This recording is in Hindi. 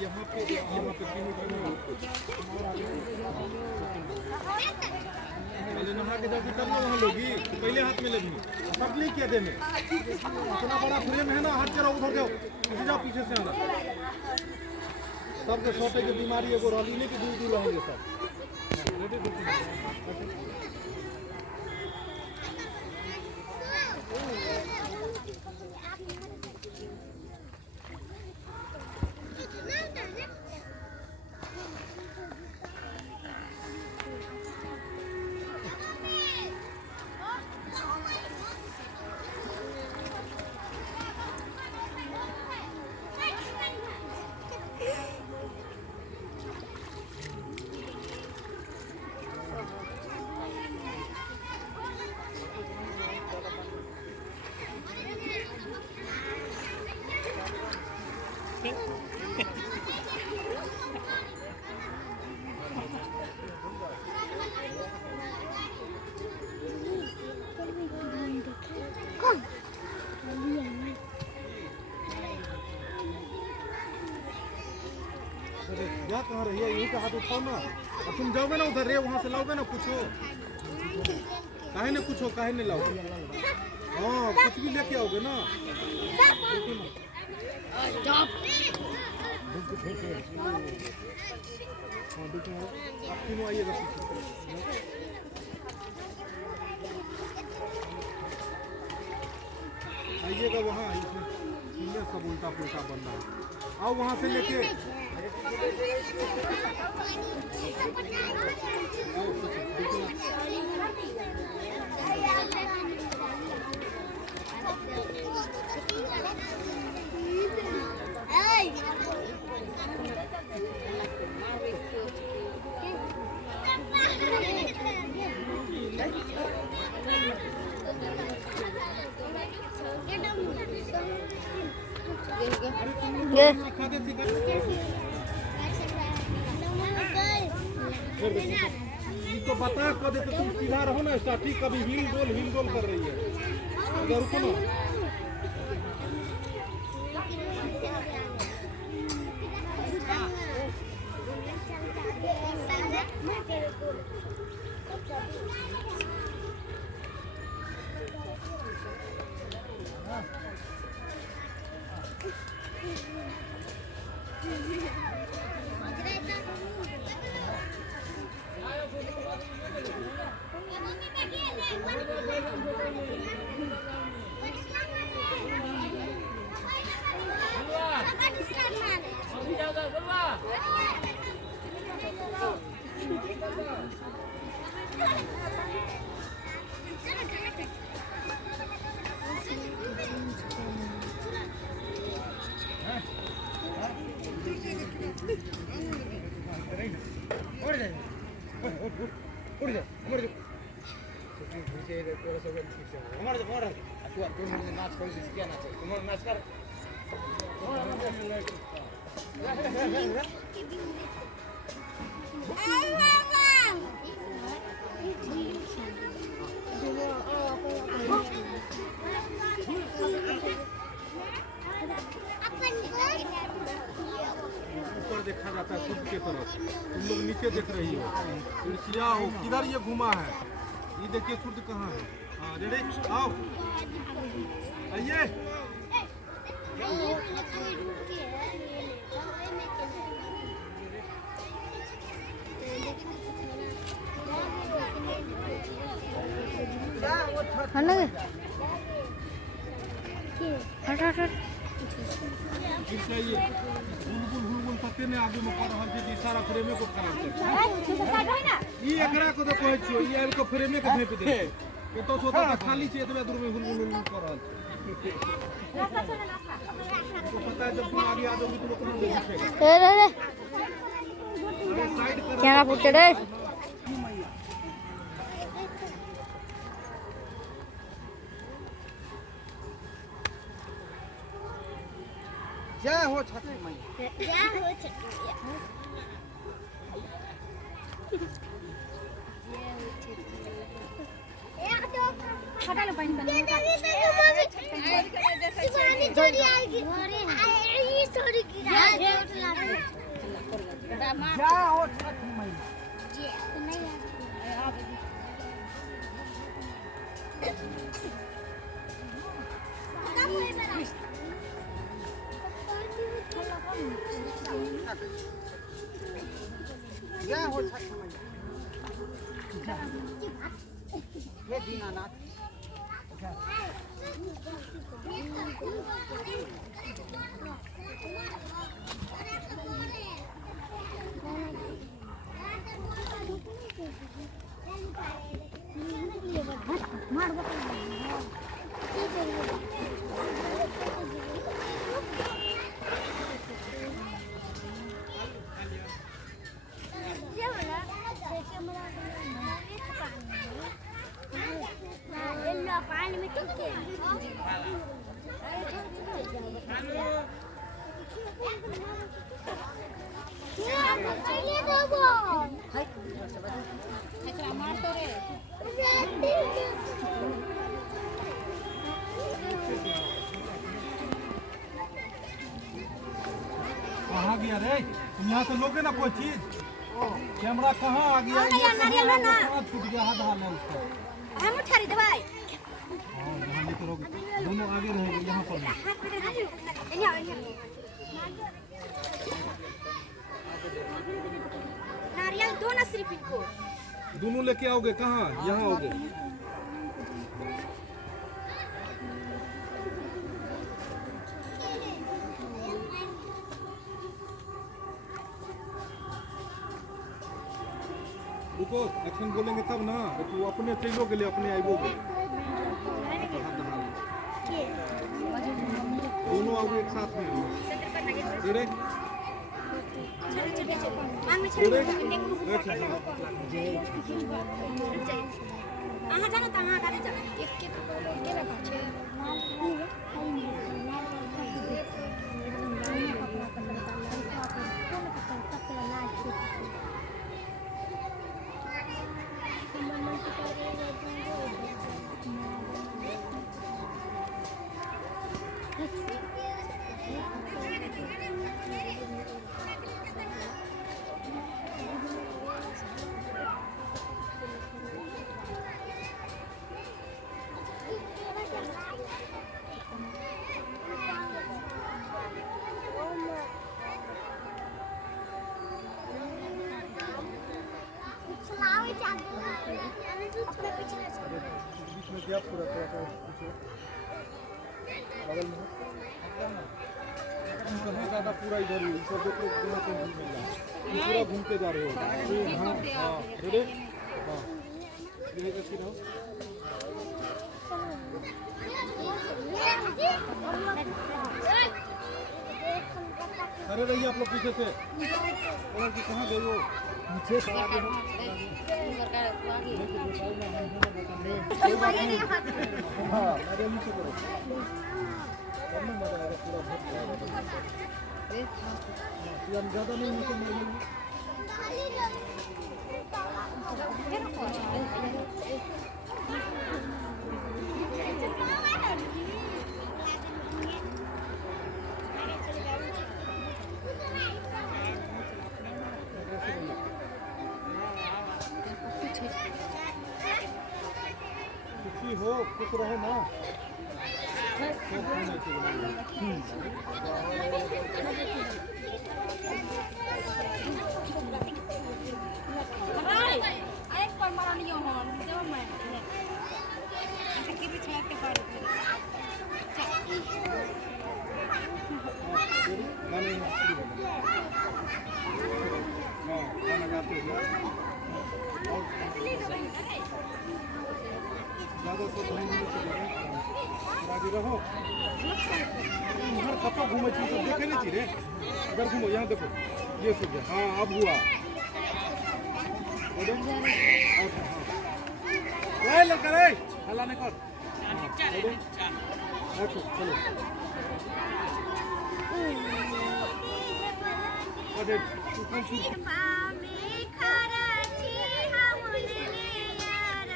यहाँ पे तीनों पहले नहा के जाओगी तब ना वहाँ लोगी, पहले हाथ में लगी सब नहीं किया देने। इतना बड़ा फ्रेम है ना, हाथ जरा उधर जाओ, पीछे जाओ, पीछे से आना। सबके सोटे की बीमारी एगो रही नहीं कि दूर दूर रहेंगे सब। क्या कहाँ रही है, यही का हाथ उठाओ ना। अब तुम जाओगे ना उधर रे, वहाँ से लाओगे ना, पूछो काहे ने, पूछो काहे ने लाओगे। हाँ कुछ भी लेके आओगे ना। आप तीनों आइएगा, आइएगा वहाँ, इसमें सब उल्टा पुल्टा बनना है। आओ वहाँ से लेके तो बता कर देते, तुम सीधा रहो ना, स्टार्टिंग कभी हिल डोल कर रही है। इधर रुको ना। ऊपर देखा जाता है खुद के तरफ, तुम लोग नीचे देख रही हो, चिड़चिया हो, किधर ये घुमा है, ये देखिए सूर्य कहाँ है। हाँ रेडी, आओ आइए। बुलबुल सत्य ने आगे में कर रहल छै, सारा फ्रेमे को खराब कर ई एकरा को तो कहै छियो, ई आबि के फ्रेमे के भेप दे के तो सोता खाली छै, एतबे दूर में बुलबुल कर रहल छै। तो पता है जब तुम आगे आ जाओगी तो लोग नहीं देखेगा। रे क्या पूछते रे। जय हो छठी मैया, जय हो छठी मैया। छोटा लो पानी बना शिवानी चोरी आएगी, ये चोरी गिरा जाओ छठ मैया ये नहीं जाओ छठ मैया हे दीनानाथ पानी में टिके कहाँ गया रे तुम यहाँ से लोगे ना कोई चीज कैमरा कहाँ आ गया छूट गया हाथ हाल है उसका हम उठा रही दवाई हाँ यहाँ लेकर रहोगे दोनों आगे रहेंगे यहाँ पर नहीं। नारियल दो ना सिर्फ इनको दोनों लेके आओगे कहाँ यहाँ आओगे रुको एक्शन बोलेंगे तब ना तू अपने चलो के लिए अपने आइबोगे दोनों आओगे एक साथ में रेडी अच्छा अहाँ जानो त अहाँ गाड़ी जा एक के रखा छे इसमें क्या पूरा पीछे बगल में कहाँ ज़्यादा पूरा इधर ही सब देखो यहाँ से घूम रहा है पूरा घूमते जा रहे हो हाँ हाँ रेडी हाँ यही करती रहो अरे रहिए आप लोग पीछे से और कि कहाँ गए हो पीछे से आगे हो हाँ अरे नीचे करो तब ना मजा आएगा पूरा भर जाएगा ज़्यादा नहीं नीचे मिलेंगे खुशी हो खुश रहो ना एक पर मारा नहीं हो जब मैं के पीछे के पार गाने हाँ गाना गाते हो ज़्यादा से आगे रहो इधर कब तक घूमे सब देखे नहीं चाहिए इधर घूमो यहाँ देखो ये सब हाँ अब हुआ अच्छा हाँ लड़का रे हल्ला नहीं कर अच्छा चलो अरे तू कौन सी खरा छी हमने यार